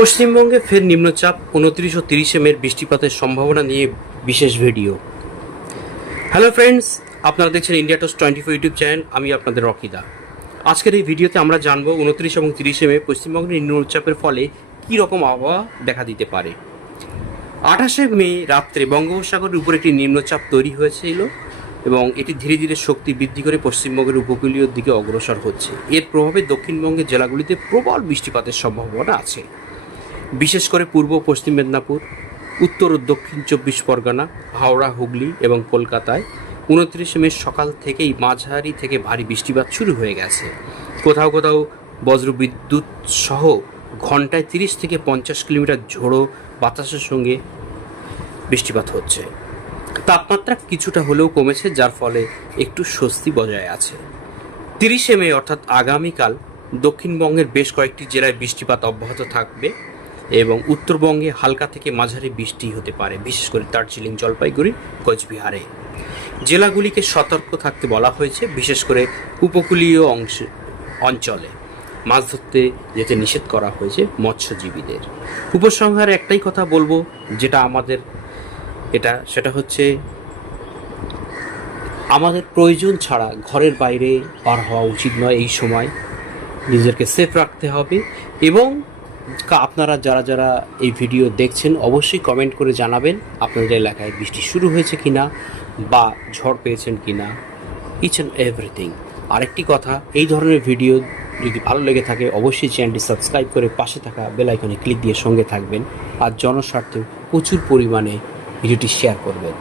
পশ্চিমবঙ্গে ফের নিম্নচাপ, উনত্রিশ ও তিরিশে মের বৃষ্টিপাতের সম্ভাবনা নিয়ে বিশেষ ভিডিও। হ্যালো ফ্রেন্ডস আপনারা দেখছেন India toss twenty four YouTube channel আমি আপনাদের রকিদা। আজকের এই ভিডিওতে আমরা জানব উনত্রিশ এবং তিরিশে মে পশ্চিমবঙ্গের নিম্নচাপের ফলে কী রকম আবহাওয়া দেখা দিতে পারে। আঠাশে মে রাত্রে বঙ্গোপসাগরের উপর একটি নিম্নচাপ তৈরি হয়েছিল এবং এটি ধীরে ধীরে শক্তি বৃদ্ধি করে পশ্চিমবঙ্গের উপকূলীয় দিকে অগ্রসর হচ্ছে। এর প্রভাবে দক্ষিণবঙ্গের জেলাগুলিতে প্রবল বৃষ্টিপাতের সম্ভাবনা আছে। বিশেষ করে পূর্ব পশ্চিম মেদিনীপুর, উত্তর ও দক্ষিণ চব্বিশ পরগনা, হাওড়া, হুগলি এবং কলকাতায় উনত্রিশে মে সকাল থেকেই মাঝারি থেকে ভারী বৃষ্টিপাত শুরু হয়ে গেছে। কোথাও কোথাও বজ্রবিদ্যুৎ সহ ঘন্টায় তিরিশ থেকে পঞ্চাশ কিলোমিটার ঝোড়ো বাতাসের সঙ্গে বৃষ্টিপাত হচ্ছে। তাপমাত্রা কিছুটা হলেও কমেছে, যার ফলে একটু স্বস্তি বজায় আছে। তিরিশে মে অর্থাৎ আগামীকাল দক্ষিণবঙ্গের বেশ কয়েকটি জেলায় বৃষ্টিপাত অব্যাহত থাকবে। এবং উত্তরবঙ্গে হালকা থেকে মাঝারি বৃষ্টি হতে পারে, বিশেষ করে দার্জিলিং, জলপাইগুড়ি, কোচবিহারে। জেলাগুলিকে সতর্ক থাকতে বলা হয়েছে, বিশেষ করে উপকূলীয় অংশ, অঞ্চলে। মাছ ধরতে যেতে নিষেধ করা হয়েছে মৎস্যজীবীদের। উপসংহারে একটাই কথা বলব, যেটা আমাদের, এটা, সেটা হচ্ছে আমাদের প্রয়োজন ছাড়া ঘরের বাইরে পার হওয়া উচিত নয়। এই সময় নিজেকে সেফ রাখতে হবে এবং আপনারা যারা যারা এই ভিডিও দেখছেন, অবশ্যই কমেন্ট করে জানাবেন আপনাদের এলাকায় বৃষ্টি শুরু হয়েছে কিনা বা ঝড় পেয়েছেন কিনা ইচ অ্যান্ড এভরিথিং আরেকটি কথা, এই ধরনের ভিডিও যদি ভালো লেগে থাকে, অবশ্যই চ্যানেলটি সাবস্ক্রাইব করে পাশে থাকা বেল আইকনে ক্লিক দিয়ে সঙ্গে থাকবেন আর জনস্বার্থে প্রচুর পরিমাণে ভিডিওটি শেয়ার করবেন।